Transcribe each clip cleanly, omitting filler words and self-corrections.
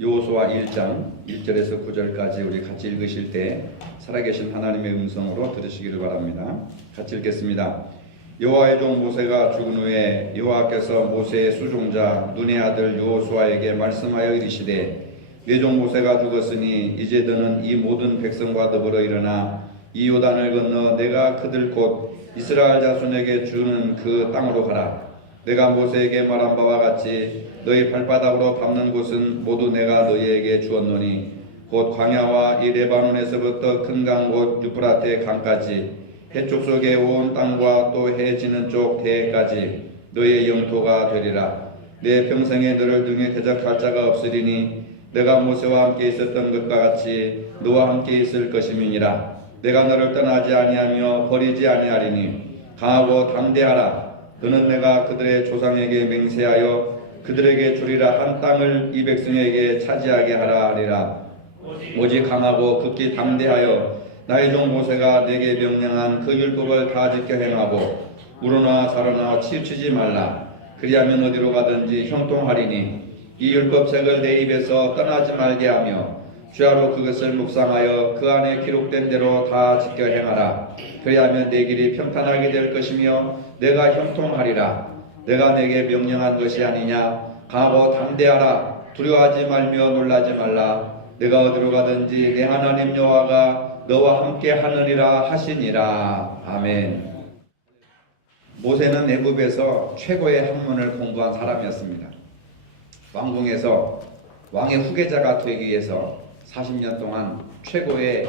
여호수아 1장 1절에서 9절까지 우리 같이 읽으실 때 살아계신 하나님의 음성으로 들으시기를 바랍니다. 같이 읽겠습니다. 여호와의 종 모세가 죽은 후에 여호와께서 모세의 수종자 눈의 아들 여호수아에게 말씀하여 이르시되 내 종 모세가 죽었으니 이제 너는 이 모든 백성과 더불어 일어나 이 요단을 건너 내가 그들 곧 이스라엘 자손에게 주는 그 땅으로 가라. 내가 모세에게 말한 바와 같이 너희 발바닥으로 밟는 곳은 모두 내가 너희에게 주었노니 곧 광야와 이 레바논에서부터 큰 강 곧 유프라테 강까지 해쪽 속에 온 땅과 또 해 지는 쪽 대해까지 너희의 영토가 되리라. 내 평생에 너를 등에 대적할 자가 없으리니 내가 모세와 함께 있었던 것과 같이 너와 함께 있을 것임이니라. 내가 너를 떠나지 아니하며 버리지 아니하리니 강하고 담대하라. 너는 내가 그들의 조상에게 맹세하여 그들에게 주리라 한 땅을 이 백성에게 차지하게 하라 하리라. 오직 강하고 극히 담대하여 나의 종 모세가 내게 명령한 그 율법을 다 지켜 행하고 우러나 좌로나 치우치지 말라. 그리하면 어디로 가든지 형통하리니 이 율법책을 내 입에서 떠나지 말게 하며 주야로 그것을 묵상하여 그 안에 기록된 대로 다 지켜 행하라. 그리하면 내 길이 평탄하게 될 것이며 내가 형통하리라. 내가 내게 명령한 것이 아니냐. 강하고 담대하라. 두려워하지 말며 놀라지 말라. 내가 어디로 가든지 내 하나님 여호와가 너와 함께 하느니라 하시니라. 아멘. 모세는 애굽에서 최고의 학문을 공부한 사람이었습니다. 왕궁에서 왕의 후계자가 되기 위해서 40년 동안 최고의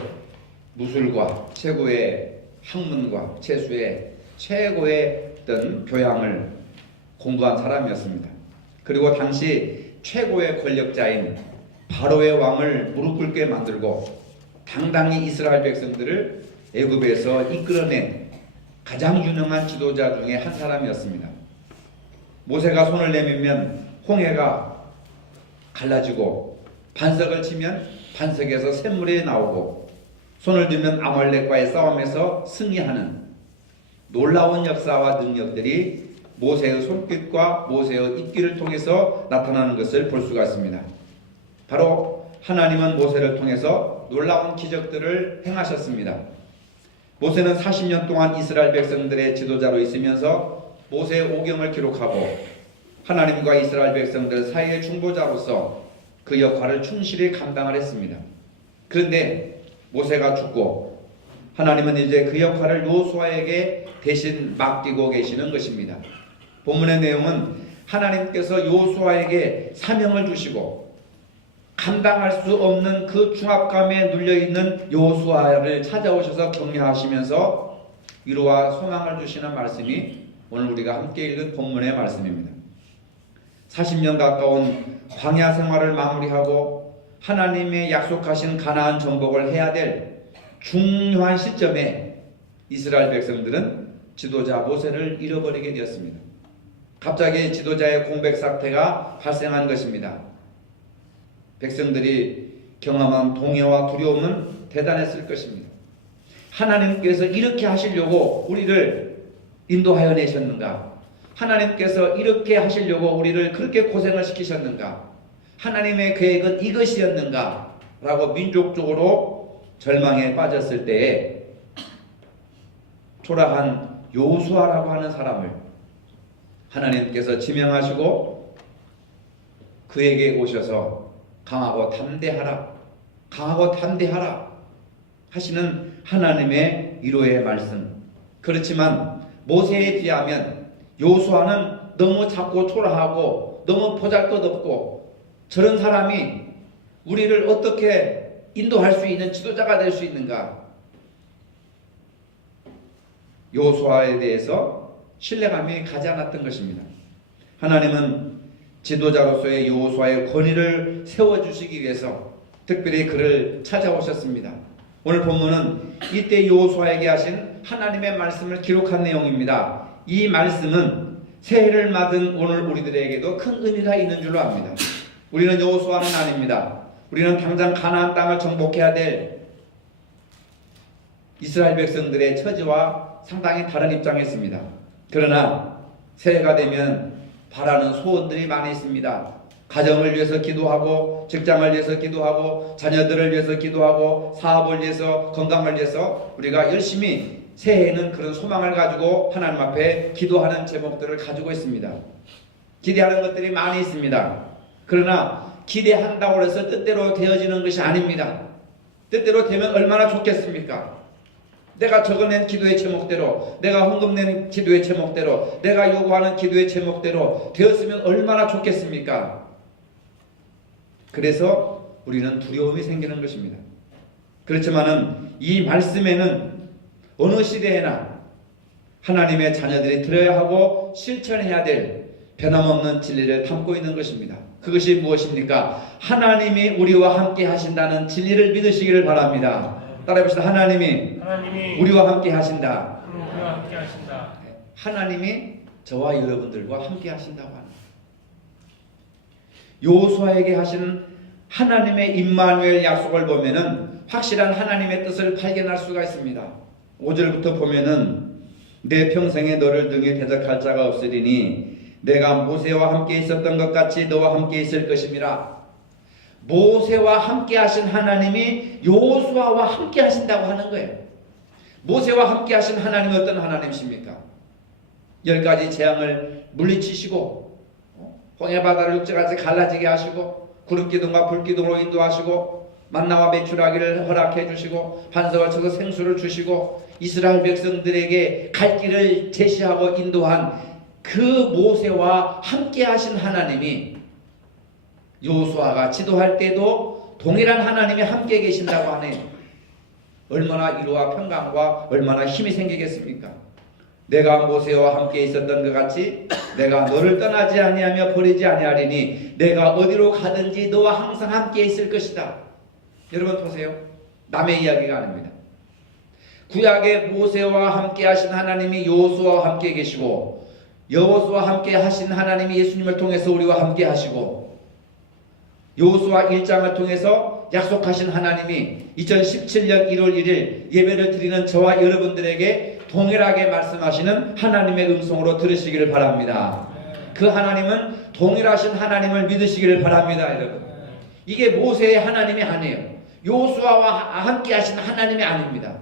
무술과 최고의 학문과 최고의 어떤 교양을 공부한 사람이었습니다. 그리고 당시 최고의 권력자인 바로의 왕을 무릎 꿇게 만들고 당당히 이스라엘 백성들을 애굽에서 이끌어낸 가장 유능한 지도자 중에 한 사람이었습니다. 모세가 손을 내밀면 홍해가 갈라지고 반석을 치면 반석에서 샘물이 나오고 손을 들면 아말렉과의 싸움에서 승리하는 놀라운 역사와 능력들이 모세의 손끝과 모세의 입기를 통해서 나타나는 것을 볼 수가 있습니다. 바로 하나님은 모세를 통해서 놀라운 기적들을 행하셨습니다. 모세는 40년 동안 이스라엘 백성들의 지도자로 있으면서 모세의 오경을 기록하고 하나님과 이스라엘 백성들 사이의 중보자로서 그 역할을 충실히 감당을 했습니다. 그런데 모세가 죽고 하나님은 이제 그 역할을 여호수아에게 대신 맡기고 계시는 것입니다. 본문의 내용은 하나님께서 여호수아에게 사명을 주시고 감당할 수 없는 그 중압감에 눌려있는 여호수아를 찾아오셔서 격려하시면서 위로와 소망을 주시는 말씀이 오늘 우리가 함께 읽은 본문의 말씀입니다. 40년 가까운 광야 생활을 마무리하고 하나님의 약속하신 가나안 정복을 해야 될 중요한 시점에 이스라엘 백성들은 지도자 모세를 잃어버리게 되었습니다. 갑자기 지도자의 공백 사태가 발생한 것입니다. 백성들이 경험한 동요와 두려움은 대단했을 것입니다. 하나님께서 이렇게 하시려고 우리를 인도하여 내셨는가? 하나님께서 이렇게 하시려고 우리를 그렇게 고생을 시키셨는가? 하나님의 계획은 이것이었는가? 라고 민족적으로 절망에 빠졌을 때에 초라한 여호수아라고 하는 사람을 하나님께서 지명하시고 그에게 오셔서 강하고 담대하라, 강하고 담대하라 하시는 하나님의 위로의 말씀. 그렇지만 모세에 비하면 여호수아는 너무 작고 초라하고 너무 보잘것없고 저런 사람이 우리를 어떻게 인도할 수 있는 지도자가 될 수 있는가? 여호수아에 대해서 신뢰감이 가지 않았던 것입니다. 하나님은 지도자로서의 여호수아의 권위를 세워주시기 위해서 특별히 그를 찾아오셨습니다. 오늘 본문은 이때 여호수아에게 하신 하나님의 말씀을 기록한 내용입니다. 이 말씀은 새해를 맞은 오늘 우리들에게도 큰 의미가 있는 줄로 압니다. 우리는 여호수아는 아닙니다. 우리는 당장 가나안 땅을 정복해야 될 이스라엘 백성들의 처지와 상당히 다른 입장에 있습니다. 그러나 새해가 되면 바라는 소원들이 많이 있습니다. 가정을 위해서 기도하고, 직장을 위해서 기도하고, 자녀들을 위해서 기도하고, 사업을 위해서, 건강을 위해서 우리가 열심히 새해에는 그런 소망을 가지고 하나님 앞에 기도하는 제목들을 가지고 있습니다. 기대하는 것들이 많이 있습니다. 그러나 기대한다고 해서 뜻대로 되어지는 것이 아닙니다. 뜻대로 되면 얼마나 좋겠습니까? 내가 적어낸 기도의 제목대로, 내가 헌금낸 기도의 제목대로, 내가 요구하는 기도의 제목대로 되었으면 얼마나 좋겠습니까? 그래서 우리는 두려움이 생기는 것입니다. 그렇지만은 이 말씀에는 어느 시대에나 하나님의 자녀들이 들어야 하고 실천해야 될 변함없는 진리를 담고 있는 것입니다. 그것이 무엇입니까? 하나님이 우리와 함께 하신다는 진리를 믿으시기를 바랍니다. 따라해봅시다. 하나님이 우리와 함께 하신다. 하나님이 저와 여러분들과 함께 하신다고 합니다. 여호수아에게 하시는 하나님의 임마누엘 약속을 보면은 확실한 하나님의 뜻을 발견할 수가 있습니다. 5절부터 보면은 내 평생에 너를 등에 대적할 자가 없으리니 내가 모세와 함께 있었던 것 같이 너와 함께 있을 것임이라. 모세와 함께 하신 하나님이 여호수아와 함께 하신다고 하는 거예요. 모세와 함께 하신 하나님이 어떤 하나님이십니까? 10가지 재앙을 물리치시고 홍해바다를 육지같이 갈라지게 하시고 구름기둥과 불기둥으로 인도하시고 만나와 메추라기를 허락해 주시고 반석을 쳐서 생수를 주시고 이스라엘 백성들에게 갈 길을 제시하고 인도한 그 모세와 함께 하신 하나님이 여호수아가 지도할 때도 동일한 하나님이 함께 계신다고 하네. 얼마나 위로와 평강과 얼마나 힘이 생기겠습니까? 내가 모세와 함께 있었던 것 같이 내가 너를 떠나지 아니하며 버리지 아니하리니 내가 어디로 가든지 너와 항상 함께 있을 것이다. 여러분 보세요. 남의 이야기가 아닙니다. 구약의 모세와 함께 하신 하나님이 여호수아와 함께 계시고 여호수아와 함께 하신 하나님이 예수님을 통해서 우리와 함께 하시고 여호수아 1장을 통해서 약속하신 하나님이 2017년 1월 1일 예배를 드리는 저와 여러분들에게 동일하게 말씀하시는 하나님의 음성으로 들으시기를 바랍니다. 그 하나님은 동일하신 하나님을 믿으시기를 바랍니다. 여러분, 이게 모세의 하나님이 아니에요. 여호수아와 함께 하신 하나님이 아닙니다.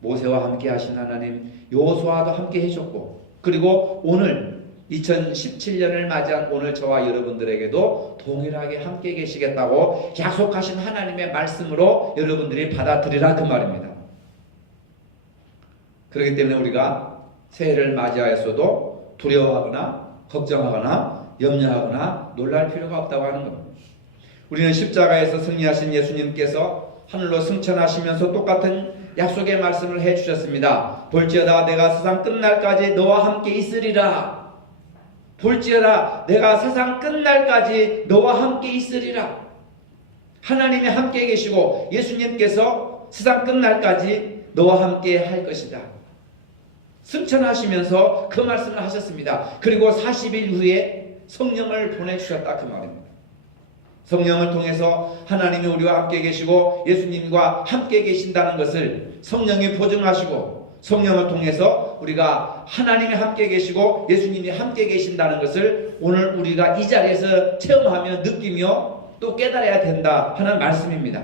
모세와 함께 하신 하나님, 여호수아도 함께 해줬고, 그리고 오늘 2017년을 맞이한 오늘 저와 여러분들에게도 동일하게 함께 계시겠다고 약속하신 하나님의 말씀으로 여러분들이 받아들이라 그 말입니다. 그렇기 때문에 우리가 새해를 맞이하였어도 두려워하거나 걱정하거나 염려하거나 놀랄 필요가 없다고 하는 겁니다. 우리는 십자가에서 승리하신 예수님께서 하늘로 승천하시면서 똑같은 약속의 말씀을 해주셨습니다. 볼지어다 내가 세상 끝날까지 너와 함께 있으리라. 볼지어다 내가 세상 끝날까지 너와 함께 있으리라. 하나님이 함께 계시고 예수님께서 세상 끝날까지 너와 함께 할 것이다. 승천하시면서 그 말씀을 하셨습니다. 그리고 40일 후에 성령을 보내주셨다 그 말입니다. 성령을 통해서 하나님이 우리와 함께 계시고 예수님과 함께 계신다는 것을 성령이 보증하시고 성령을 통해서 우리가 하나님이 함께 계시고 예수님이 함께 계신다는 것을 오늘 우리가 이 자리에서 체험하며 느끼며 또 깨달아야 된다 하는 말씀입니다.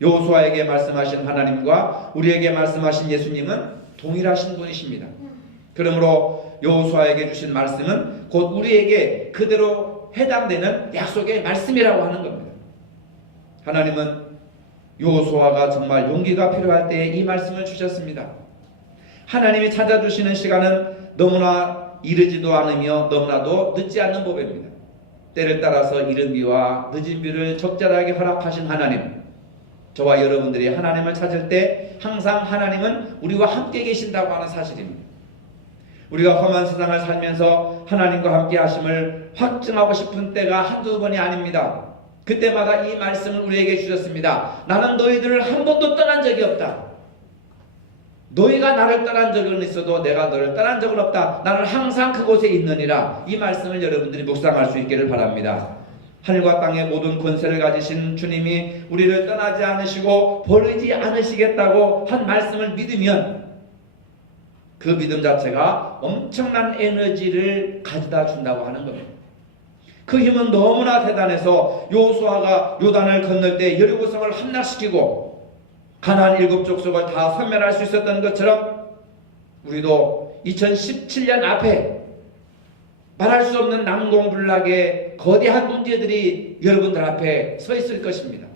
여호수아에게 말씀하신 하나님과 우리에게 말씀하신 예수님은 동일하신 분이십니다. 그러므로 여호수아에게 주신 말씀은 곧 우리에게 그대로 해당되는 약속의 말씀이라고 하는 겁니다. 하나님은 여호수아가 정말 용기가 필요할 때에 이 말씀을 주셨습니다. 하나님이 찾아주시는 시간은 너무나 이르지도 않으며 너무나도 늦지 않는 법입니다. 때를 따라서 이른 비와 늦은 비를 적절하게 허락하신 하나님, 저와 여러분들이 하나님을 찾을 때 항상 하나님은 우리와 함께 계신다고 하는 사실입니다. 우리가 험한 세상을 살면서 하나님과 함께 하심을 확증하고 싶은 때가 한두 번이 아닙니다. 그때마다 이 말씀을 우리에게 주셨습니다. 나는 너희들을 한 번도 떠난 적이 없다. 너희가 나를 떠난 적은 있어도 내가 너를 떠난 적은 없다. 나는 항상 그곳에 있느니라. 이 말씀을 여러분들이 묵상할 수 있기를 바랍니다. 하늘과 땅의 모든 권세를 가지신 주님이 우리를 떠나지 않으시고 버리지 않으시겠다고 한 말씀을 믿으면 그 믿음 자체가 엄청난 에너지를 가져다 준다고 하는 겁니다. 그 힘은 너무나 대단해서 여호수아가 요단을 건널 때 여리고성을 함락시키고 가나안 7족속을 다 섬멸할 수 있었던 것처럼 우리도 2017년 앞에 말할 수 없는 난공불락의 거대한 문제들이 여러분들 앞에 서 있을 것입니다.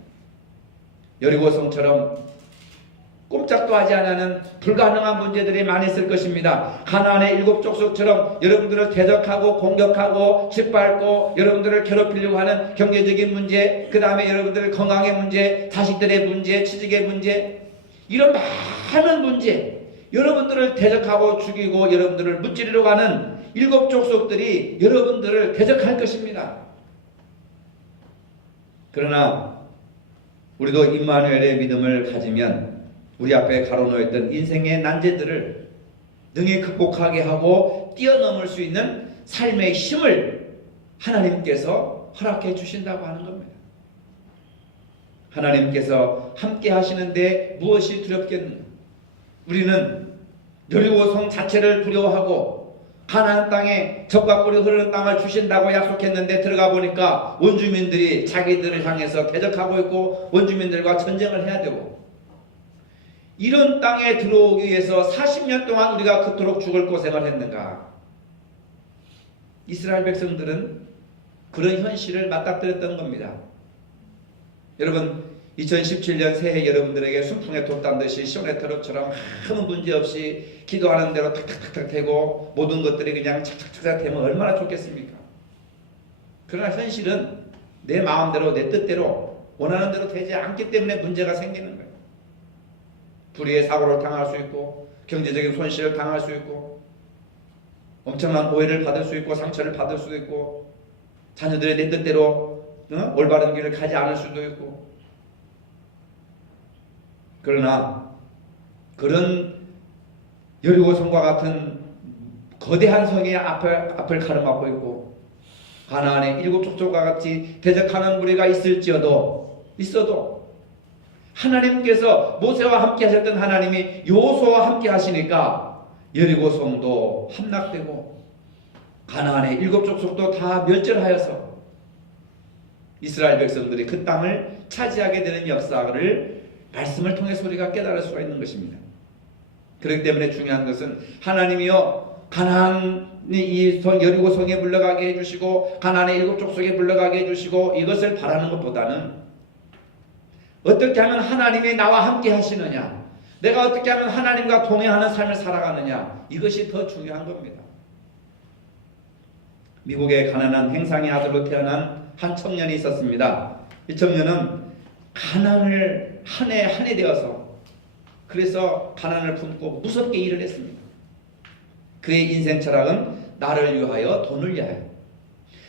여리고성처럼 꼼짝도 하지 않는 불가능한 문제들이 많이 있을 것입니다. 가나안의 7족속처럼 여러분들을 대적하고 공격하고 짓밟고 여러분들을 괴롭히려고 하는 경제적인 문제, 그 다음에 여러분들 건강의 문제, 자식들의 문제, 취직의 문제, 이런 많은 문제, 여러분들을 대적하고 죽이고 여러분들을 무찌르려고 하는 7족속들이 여러분들을 대적할 것입니다. 그러나 우리도 임마누엘의 믿음을 가지면 우리 앞에 가로놓였던 인생의 난제들을 능히 극복하게 하고 뛰어넘을 수 있는 삶의 힘을 하나님께서 허락해 주신다고 하는 겁니다. 하나님께서 함께 하시는데 무엇이 두렵겠는가? 우리는 여리고성 자체를 두려워하고 가나안 땅에 젖과 꿀이 흐르는 땅을 주신다고 약속했는데 들어가 보니까 원주민들이 자기들을 향해서 대적하고 있고 원주민들과 전쟁을 해야 되고, 이런 땅에 들어오기 위해서 40년 동안 우리가 그토록 죽을 고생을 했는가? 이스라엘 백성들은 그런 현실을 맞닥뜨렸던 겁니다. 여러분, 2017년 새해 여러분들에게 순풍에 돛단 듯이 시오네트로처럼 아무 문제 없이 기도하는 대로 탁탁탁탁 되고 모든 것들이 그냥 착착착착 되면 얼마나 좋겠습니까? 그러나 현실은 내 마음대로 내 뜻대로 원하는 대로 되지 않기 때문에 문제가 생기는 거예요. 불의의 사고를 당할 수 있고 경제적인 손실을 당할 수 있고 엄청난 오해를 받을 수 있고 상처를 받을 수도 있고 자녀들의 내 뜻대로 올바른 길을 가지 않을 수도 있고. 그러나 그런 여리고성과 같은 거대한 성의 앞을 가로막고 있고 가나안의 7족속과 같이 대적하는 무리가 있어도 하나님께서 모세와 함께 하셨던 하나님이 여호수아와 함께 하시니까 여리고성도 함락되고 가나안의 7족속도 다 멸절하여서 이스라엘 백성들이 그 땅을 차지하게 되는 역사를 말씀을 통해서 우리가 깨달을 수가 있는 것입니다. 그렇기 때문에 중요한 것은 하나님이여 가나안이 이 여리고성에 물러가게 해주시고 가나안의 7족속에 물러가게 해주시고 이것을 바라는 것보다는 어떻게 하면 하나님이 나와 함께 하시느냐, 내가 어떻게 하면 하나님과 동행하는 삶을 살아가느냐, 이것이 더 중요한 겁니다. 미국의 가난한 행상의 아들로 태어난 한 청년이 있었습니다. 이 청년은 가난을 한 해 되어서 그래서 가난을 품고 무섭게 일을 했습니다. 그의 인생 철학은 나를 위하여 돈을 위하여,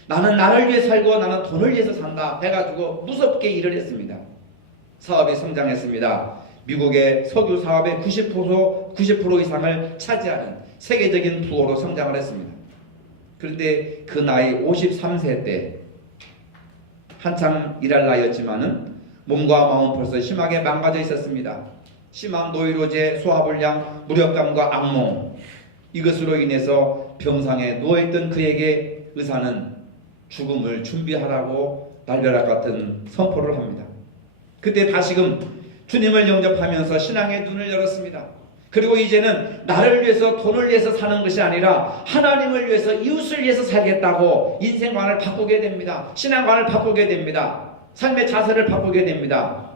나는 나를 위해 살고 나는 돈을 위해서 산다 해가지고 무섭게 일을 했습니다. 사업이 성장했습니다. 미국의 석유 사업의 90% 이상을 차지하는 세계적인 부호로 성장을 했습니다. 그런데 그 나이 53세 때 한참 일할 나이였지만은 몸과 마음은 벌써 심하게 망가져 있었습니다. 심한 노이로제, 소화불량, 무력감과 악몽, 이것으로 인해서 병상에 누워있던 그에게 의사는 죽음을 준비하라고 날벼락 같은 선포를 합니다. 그때 다시금 주님을 영접하면서 신앙의 눈을 열었습니다. 그리고 이제는 나를 위해서 돈을 위해서 사는 것이 아니라 하나님을 위해서 이웃을 위해서 살겠다고 인생관을 바꾸게 됩니다. 신앙관을 바꾸게 됩니다. 삶의 자세를 바꾸게 됩니다.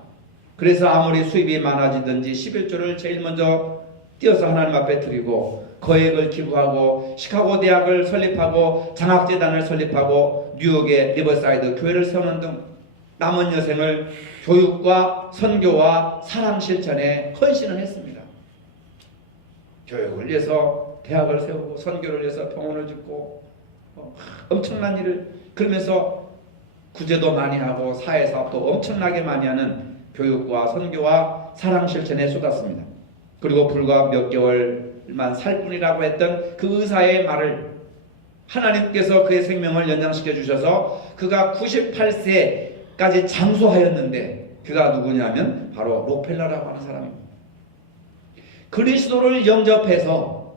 그래서 아무리 수입이 많아지든지 11조를 제일 먼저 띄어서 하나님 앞에 드리고 거액을 기부하고 시카고 대학을 설립하고 장학재단을 설립하고 뉴욕의 리버사이드 교회를 세우는 등 남은 여생을 교육과 선교와 사랑 실천에 헌신을 했습니다. 교육을 위해서 대학을 세우고 선교를 위해서 병원을 짓고 엄청난 일을, 그러면서 구제도 많이 하고 사회사업도 엄청나게 많이 하는 교육과 선교와 사랑 실천에 쏟았습니다. 그리고 불과 몇 개월만 살 뿐이라고 했던 그 의사의 말을 하나님께서 그의 생명을 연장시켜 주셔서 그가 98세까지 장수하였는데, 그가 누구냐면 바로 록펠러라고 하는 사람입니다. 그리스도를 영접해서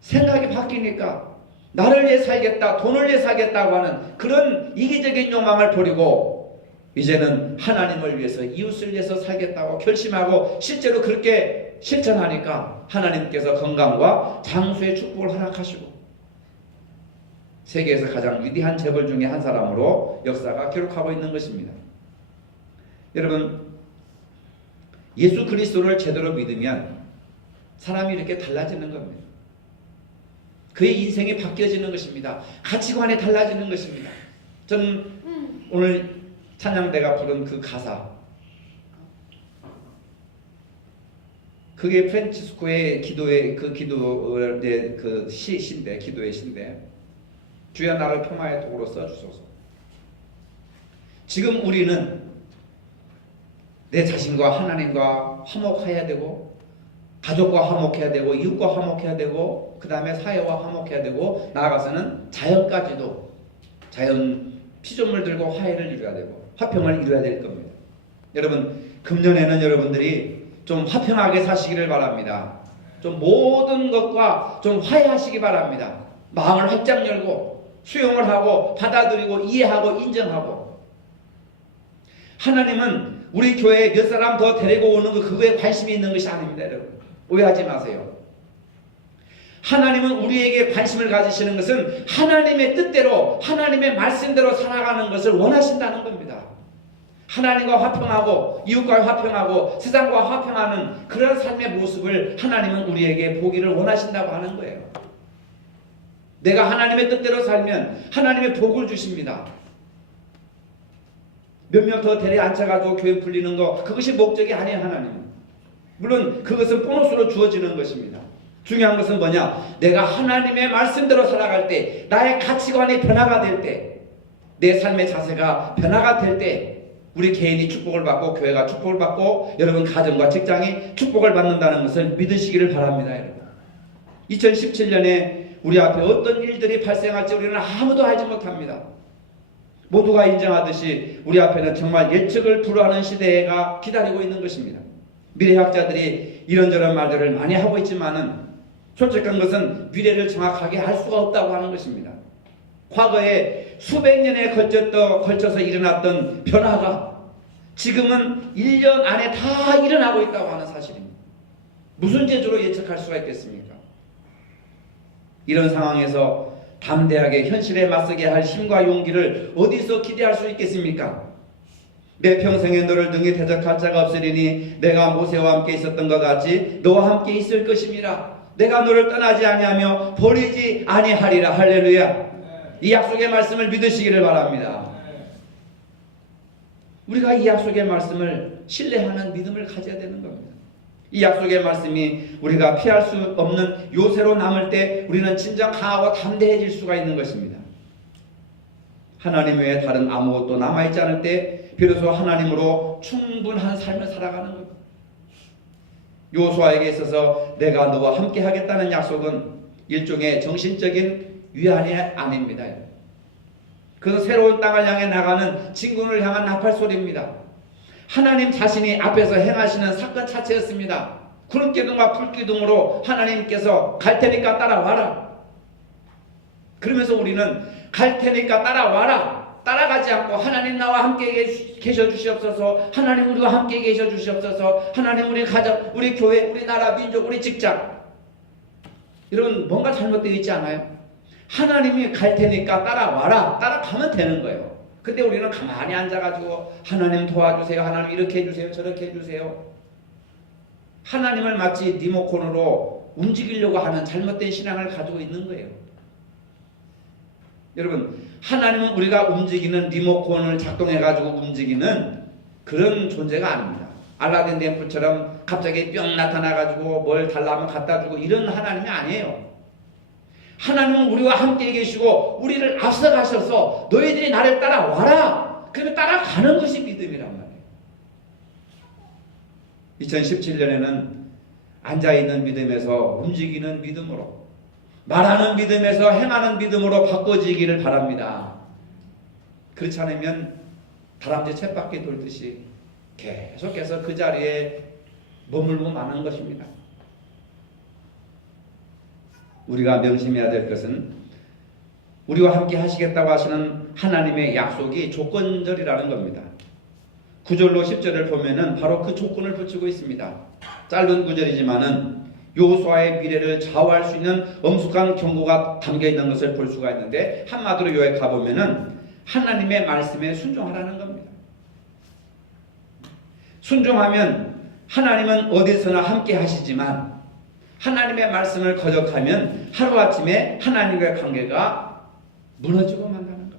생각이 바뀌니까 나를 위해 살겠다, 돈을 위해 살겠다고 하는 그런 이기적인 욕망을 버리고 이제는 하나님을 위해서, 이웃을 위해서 살겠다고 결심하고 실제로 그렇게 실천하니까 하나님께서 건강과 장수의 축복을 허락하시고 세계에서 가장 위대한 재벌 중에 한 사람으로 역사가 기록하고 있는 것입니다. 여러분, 예수 그리스도를 제대로 믿으면 사람이 이렇게 달라지는 겁니다. 그의 인생이 바뀌어지는 것입니다. 가치관이 달라지는 것입니다. 저는 오늘 찬양대가 부른 그 가사, 그게 프란치스코의 기도의 그 시인데, 기도의 시인데, 주여 나를 평화의 도구로 써주소서. 지금 우리는 내 자신과 하나님과 화목해야 되고, 가족과 화목해야 되고, 이웃과 화목해야 되고, 그 다음에 사회와 화목해야 되고, 나아가서는 자연까지도, 자연 피조물들과 화해를 이루어야 되고 화평을 이루어야 될 겁니다. 여러분, 금년에는 여러분들이 좀 화평하게 사시기를 바랍니다. 좀 모든 것과 좀 화해하시기 바랍니다. 마음을 활짝 열고 수용을 하고 받아들이고 이해하고 인정하고. 하나님은 우리 교회에 몇 사람 더 데리고 오는 거 그거에 관심이 있는 것이 아닙니다. 여러분, 오해하지 마세요. 하나님은 우리에게 관심을 가지시는 것은 하나님의 뜻대로, 하나님의 말씀대로 살아가는 것을 원하신다는 겁니다. 하나님과 화평하고 이웃과 화평하고 세상과 화평하는 그런 삶의 모습을 하나님은 우리에게 보기를 원하신다고 하는 거예요. 내가 하나님의 뜻대로 살면 하나님의 복을 주십니다. 몇 명 더 데려 앉혀가지고 교회 불리는 거, 그것이 목적이 아니에요. 하나님은. 물론 그것은 보너스로 주어지는 것입니다. 중요한 것은 뭐냐? 내가 하나님의 말씀대로 살아갈 때, 나의 가치관이 변화가 될 때, 내 삶의 자세가 변화가 될 때, 우리 개인이 축복을 받고 교회가 축복을 받고 여러분 가정과 직장이 축복을 받는다는 것을 믿으시기를 바랍니다. 여러분, 2017년에 우리 앞에 어떤 일들이 발생할지 우리는 아무도 알지 못합니다. 모두가 인정하듯이 우리 앞에는 정말 예측을 불허하는 시대가 기다리고 있는 것입니다. 미래학자들이 이런저런 말들을 많이 하고 있지만은 솔직한 것은 미래를 정확하게 알 수가 없다고 하는 것입니다. 과거에 수백 년에 걸쳐서 일어났던 변화가 지금은 1년 안에 다 일어나고 있다고 하는 사실입니다. 무슨 재주로 예측할 수가 있겠습니까? 이런 상황에서 담대하게 현실에 맞서게 할 힘과 용기를 어디서 기대할 수 있겠습니까? 내 평생에 너를 능히 대적할 자가 없으리니 내가 모세와 함께 있었던 것 같이 너와 함께 있을 것임이라. 내가 너를 떠나지 아니하며 버리지 아니하리라. 할렐루야. 이 약속의 말씀을 믿으시기를 바랍니다. 우리가 이 약속의 말씀을 신뢰하는 믿음을 가져야 되는 겁니다. 이 약속의 말씀이 우리가 피할 수 없는 요새로 남을 때 우리는 진정 강하고 담대해질 수가 있는 것입니다. 하나님 외에 다른 아무것도 남아있지 않을 때 비로소 하나님으로 충분한 삶을 살아가는 겁니다. 요수아에게 있어서 내가 너와 함께 하겠다는 약속은 일종의 정신적인 위안이 아닙니다. 그 새로운 땅을 향해 나가는 진군을 향한 나팔 소리입니다. 하나님 자신이 앞에서 행하시는 사건 자체였습니다. 구름기둥과 불기둥으로 하나님께서 갈 테니까 따라와라. 그러면서 우리는 갈 테니까 따라와라. 따라가지 않고 하나님 나와 함께 계셔 주시옵소서. 하나님 우리와 함께 계셔 주시옵소서. 하나님 우리 가정, 우리 교회, 우리 나라, 민족, 우리 직장. 여러분, 뭔가 잘못되어 있지 않아요? 하나님이 갈 테니까 따라와라. 따라가면 되는 거예요. 근데 우리는 가만히 앉아가지고 하나님 도와주세요. 하나님 이렇게 해주세요. 저렇게 해주세요. 하나님을 마치 리모컨으로 움직이려고 하는 잘못된 신앙을 가지고 있는 거예요. 여러분, 하나님은 우리가 움직이는 리모컨을 작동해가지고 움직이는 그런 존재가 아닙니다. 알라딘 램프처럼 갑자기 뿅 나타나가지고 뭘 달라면 갖다 주고 이런 하나님이 아니에요. 하나님은 우리와 함께 계시고 우리를 앞서가셔서 너희들이 나를 따라와라. 그러면 따라가는 것이 믿음이란 말이에요. 2017년에는 앉아있는 믿음에서 움직이는 믿음으로, 말하는 믿음에서 행하는 믿음으로 바꿔지기를 바랍니다. 그렇지 않으면 다람쥐 쳇바퀴 돌듯이 계속해서 그 자리에 머물고 마는 것입니다. 우리가 명심해야 될 것은 우리와 함께 하시겠다고 하시는 하나님의 약속이 조건절이라는 겁니다. 9절로 10절을 보면은 바로 그 조건을 붙이고 있습니다. 짧은 구절이지만은 여호수아의 미래를 좌우할 수 있는 엄숙한 경고가 담겨 있는 것을 볼 수가 있는데, 한마디로 요약해 보면은 하나님의 말씀에 순종하라는 겁니다. 순종하면 하나님은 어디서나 함께 하시지만, 하나님의 말씀을 거역하면 하루아침에 하나님과의 관계가 무너지고 만다는 겁니다.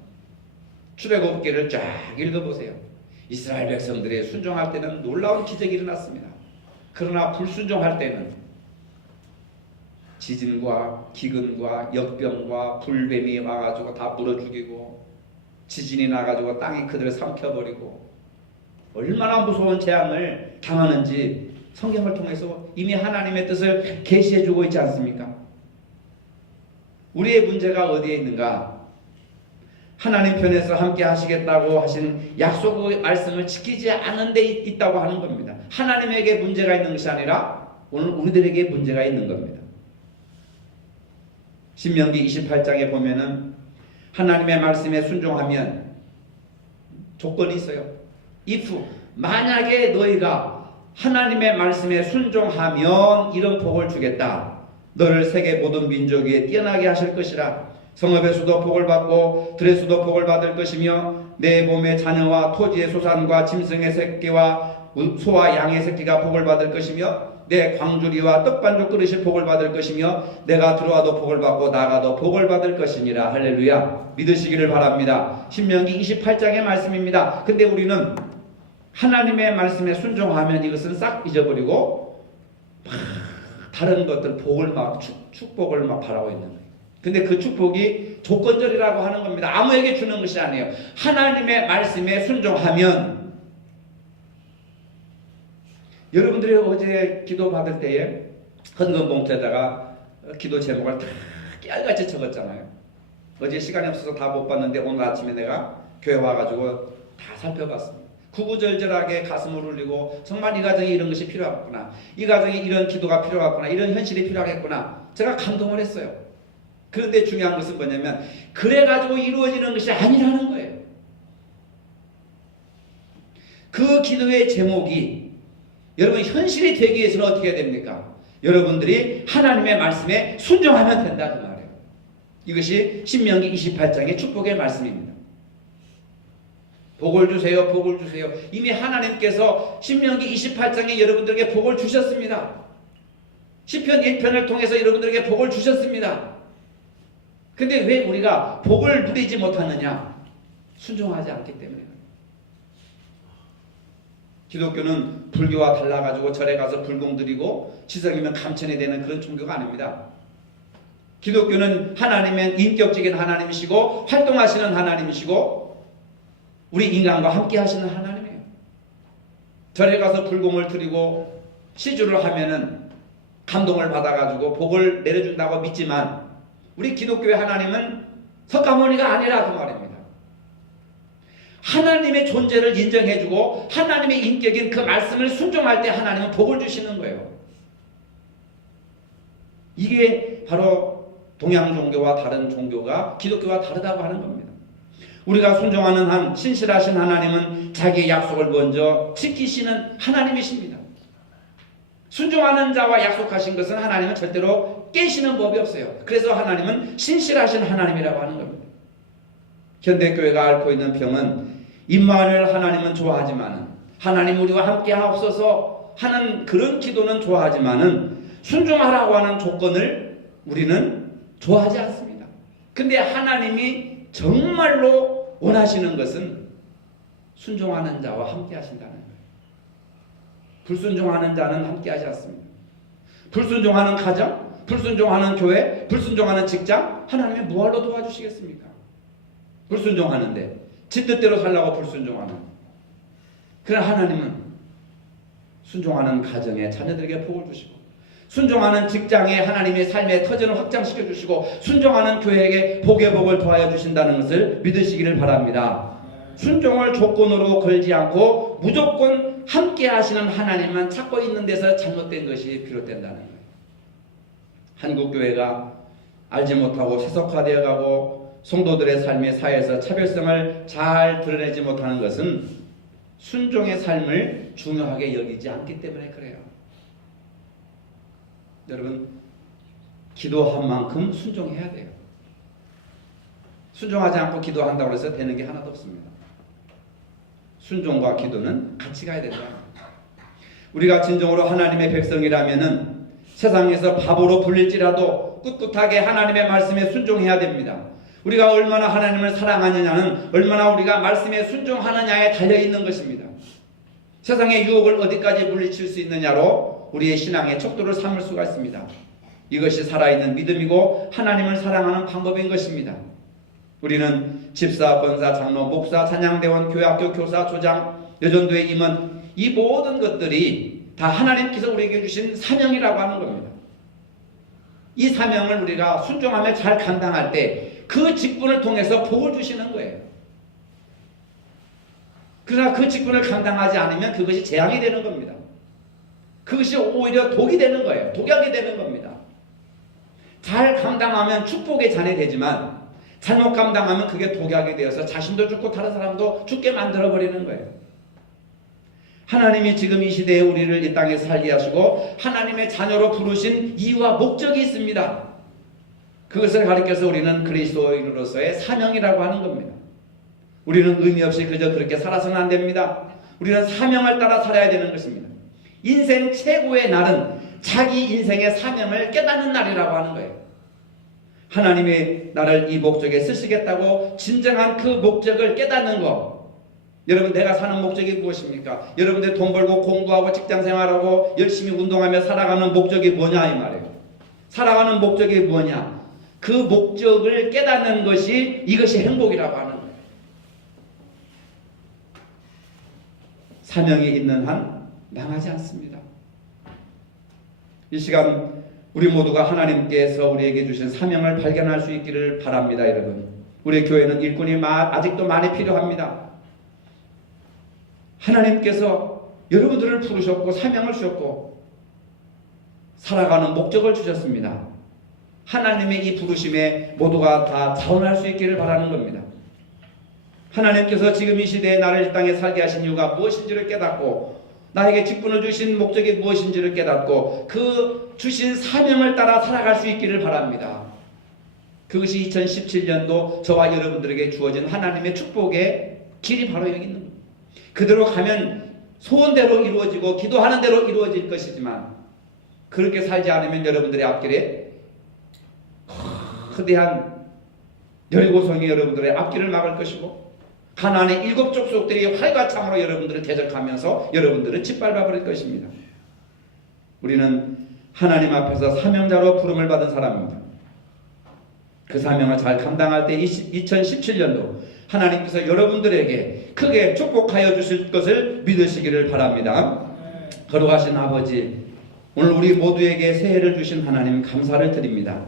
출애굽기를 쫙 읽어보세요. 이스라엘 백성들이 순종할 때는 놀라운 기적이 일어났습니다. 그러나 불순종할 때는 지진과 기근과 역병과 불뱀이 와가지고 다 물어 죽이고, 지진이 나가지고 땅이 그들을 삼켜버리고, 얼마나 무서운 재앙을 당하는지 성경을 통해서 이미 하나님의 뜻을 계시해주고 있지 않습니까? 우리의 문제가 어디에 있는가? 하나님 편에서 함께 하시겠다고 하신 약속의 말씀을 지키지 않은 데 있다고 하는 겁니다. 하나님에게 문제가 있는 것이 아니라 오늘 우리들에게 문제가 있는 겁니다. 신명기 28장에 보면은 하나님의 말씀에 순종하면 조건이 있어요. if, 만약에 너희가 하나님의 말씀에 순종하면 이런 복을 주겠다. 너를 세계 모든 민족 위에 뛰어나게 하실 것이라. 성읍에서도 복을 받고 들에서도 복을 받을 것이며, 내 몸의 자녀와 토지의 소산과 짐승의 새끼와 소와 양의 새끼가 복을 받을 것이며, 내 광주리와 떡반죽 그릇이 복을 받을 것이며, 내가 들어와도 복을 받고 나가도 복을 받을 것이니라. 할렐루야. 믿으시기를 바랍니다. 신명기 28장의 말씀입니다. 근데 우리는 하나님의 말씀에 순종하면 이것은 싹 잊어버리고 막 다른 것들 복을 막 축복을 막 바라고 있는 거예요. 근데 그 축복이 조건절이라고 하는 겁니다. 아무에게 주는 것이 아니에요. 하나님의 말씀에 순종하면. 여러분들이 어제 기도 받을 때에 헌금 봉투에다가 기도 제목을 다 깨알같이 적었잖아요. 어제 시간이 없어서 다 못 봤는데 오늘 아침에 내가 교회 와가지고 다 살펴봤습니다. 구구절절하게 가슴을 울리고, 정말 이 가정에 이런 것이 필요하구나, 이 가정에 이런 기도가 필요하구나, 이런 현실이 필요하겠구나, 제가 감동을 했어요. 그런데 중요한 것은 뭐냐면 그래가지고 이루어지는 것이 아니라는 거예요. 그 기도의 제목이 여러분 현실이 되기 위해서는 어떻게 해야 됩니까? 여러분들이 하나님의 말씀에 순종하면 된다 그 말이에요. 이것이 신명기 28장의 축복의 말씀입니다. 복을 주세요, 복을 주세요. 이미 하나님께서 신명기 28장에 여러분들에게 복을 주셨습니다. 시편 1편을 통해서 여러분들에게 복을 주셨습니다. 근데 왜 우리가 복을 누리지 못하느냐? 순종하지 않기 때문에. 기독교는 불교와 달라가지고 절에 가서 불공 드리고 지성이면 감천이 되는 그런 종교가 아닙니다. 기독교는 하나님은 인격적인 하나님이시고 활동하시는 하나님이시고 우리 인간과 함께 하시는 하나님이에요. 절에 가서 불공을 드리고 시주를 하면은 감동을 받아가지고 복을 내려준다고 믿지만, 우리 기독교의 하나님은 석가모니가 아니라 그 말입니다. 하나님의 존재를 인정해주고 하나님의 인격인 그 말씀을 순종할 때 하나님은 복을 주시는 거예요. 이게 바로 동양 종교와 다른 종교가 기독교와 다르다고 하는 겁니다. 우리가 순종하는 한 신실하신 하나님은 자기의 약속을 먼저 지키시는 하나님이십니다. 순종하는 자와 약속하신 것은 하나님은 절대로 깨시는 법이 없어요. 그래서 하나님은 신실하신 하나님이라고 하는 겁니다. 현대교회가 앓고 있는 병은 임마누엘 하나님은 좋아하지만은, 하나님 우리와 함께 하옵소서 하는 그런 기도는 좋아하지만은 순종하라고 하는 조건을 우리는 좋아하지 않습니다. 근데 하나님이 정말로 원하시는 것은 순종하는 자와 함께 하신다는 거예요. 불순종하는 자는 함께 하지 않습니다. 불순종하는 가정, 불순종하는 교회, 불순종하는 직장, 하나님이 뭐하러 도와주시겠습니까? 불순종하는데 지 뜻대로 살라고 불순종하는. 그러나 하나님은 순종하는 가정에 자녀들에게 복을 주시고, 순종하는 직장에 하나님의 삶의 터전을 확장시켜 주시고, 순종하는 교회에게 복의 복을 더하여 주신다는 것을 믿으시기를 바랍니다. 순종을 조건으로 걸지 않고 무조건 함께 하시는 하나님만 찾고 있는 데서 잘못된 것이 비롯된다는 거예요. 한국 교회가 알지 못하고 세속화되어 가고 성도들의 삶의 사회에서 차별성을 잘 드러내지 못하는 것은 순종의 삶을 중요하게 여기지 않기 때문에 그래요. 여러분, 기도한 만큼 순종해야 돼요. 순종하지 않고 기도한다고 해서 되는 게 하나도 없습니다. 순종과 기도는 같이 가야 된다. 우리가 진정으로 하나님의 백성이라면은 세상에서 바보로 불릴지라도 꿋꿋하게 하나님의 말씀에 순종해야 됩니다. 우리가 얼마나 하나님을 사랑하느냐는 얼마나 우리가 말씀에 순종하느냐에 달려있는 것입니다. 세상의 유혹을 어디까지 물리칠 수 있느냐로 우리의 신앙의 척도를 삼을 수가 있습니다. 이것이 살아있는 믿음이고 하나님을 사랑하는 방법인 것입니다. 우리는 집사, 권사, 장로, 목사, 찬양대원, 교회학교 교사, 조장, 여전도회 임원, 이 모든 것들이 다 하나님께서 우리에게 주신 사명이라고 하는 겁니다. 이 사명을 우리가 순종하며 잘 감당할 때 그 직분을 통해서 복을 주시는 거예요. 그러나 그 직분을 감당하지 않으면 그것이 재앙이 되는 겁니다. 그것이 오히려 독이 되는 거예요. 독약이 되는 겁니다. 잘 감당하면 축복의 잔이 되지만 잘못 감당하면 그게 독약이 되어서 자신도 죽고 다른 사람도 죽게 만들어버리는 거예요. 하나님이 지금 이 시대에 우리를 이 땅에 살게 하시고 하나님의 자녀로 부르신 이유와 목적이 있습니다. 그것을 가리켜서 우리는 그리스도인으로서의 사명이라고 하는 겁니다. 우리는 의미 없이 그저 그렇게 살아서는 안 됩니다. 우리는 사명을 따라 살아야 되는 것입니다. 인생 최고의 날은 자기 인생의 사명을 깨닫는 날이라고 하는 거예요. 하나님이 나를 이 목적에 쓰시겠다고 진정한 그 목적을 깨닫는 것. 여러분, 내가 사는 목적이 무엇입니까? 여러분들 돈 벌고 공부하고 직장생활하고 열심히 운동하며 살아가는 목적이 뭐냐 이 말이에요. 살아가는 목적이 뭐냐? 그 목적을 깨닫는 것이 이것이 행복이라고 하는 거예요. 사명이 있는 한 망하지 않습니다. 이 시간 우리 모두가 하나님께서 우리에게 주신 사명을 발견할 수 있기를 바랍니다. 여러분, 우리 교회는 일꾼이 아직도 많이 필요합니다. 하나님께서 여러분들을 부르셨고 사명을 주셨고 살아가는 목적을 주셨습니다. 하나님의 이 부르심에 모두가 다 자원할 수 있기를 바라는 겁니다. 하나님께서 지금 이 시대에 나를 이 땅에 살게 하신 이유가 무엇인지를 깨닫고 나에게 직분을 주신 목적이 무엇인지를 깨닫고 그 주신 사명을 따라 살아갈 수 있기를 바랍니다. 그것이 2017년도 저와 여러분들에게 주어진 하나님의 축복의 길이 바로 여기 있는 겁니다. 그대로 가면 소원대로 이루어지고 기도하는 대로 이루어질 것이지만 그렇게 살지 않으면 여러분들의 앞길에 거대한 여리고성이 여러분들의 앞길을 막을 것이고 가나안의 7 족속들이 활과참으로 여러분들을 대적하면서 여러분들을 짓밟아 버릴 것입니다. 우리는 하나님 앞에서 사명자로 부름을 받은 사람입니다. 그 사명을 잘 감당할 때 2017년도 하나님께서 여러분들에게 크게 축복하여 주실 것을 믿으시기를 바랍니다. 거룩하신 아버지, 오늘 우리 모두에게 새해를 주신 하나님 감사를 드립니다.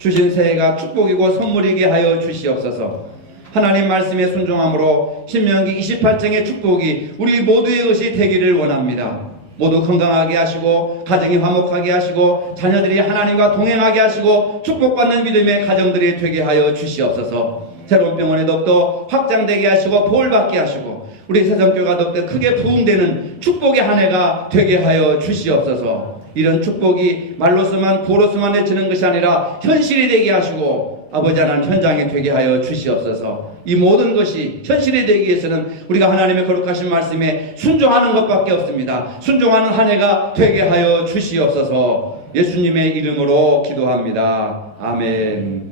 주신 새해가 축복이고 선물이게 하여 주시옵소서. 하나님 말씀에 순종함으로 신명기 28장의 축복이 우리 모두의 것이 되기를 원합니다. 모두 건강하게 하시고 가정이 화목하게 하시고 자녀들이 하나님과 동행하게 하시고 축복받는 믿음의 가정들이 되게 하여 주시옵소서. 새로운 병원에 더욱더 확장되게 하시고 보호받게 하시고 우리 세상교회가 더욱더 크게 부흥되는 축복의 한 해가 되게 하여 주시옵소서. 이런 축복이 말로서만 고로서만 내치는 것이 아니라 현실이 되게 하시고 아버지 하나님 현장이 되게 하여 주시옵소서. 이 모든 것이 현실이 되기 위해서는 우리가 하나님의 거룩하신 말씀에 순종하는 것밖에 없습니다. 순종하는 한 해가 되게 하여 주시옵소서. 예수님의 이름으로 기도합니다. 아멘.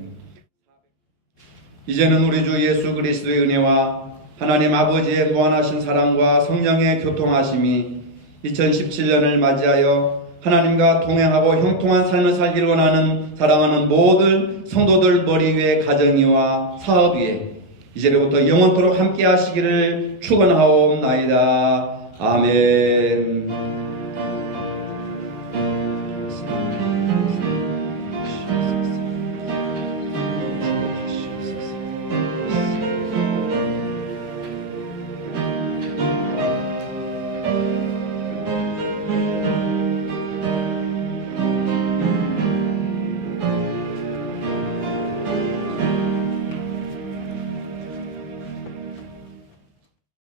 이제는 우리 주 예수 그리스도의 은혜와 하나님 아버지의 무한하신 사랑과 성령의 교통하심이 2017년을 맞이하여 하나님과 동행하고 형통한 삶을 살기를 원하는 사랑하는 모든 성도들 머리 위에 가정 위와 사업 위에 이제로부터 영원토록 함께 하시기를 축원하옵나이다. 아멘.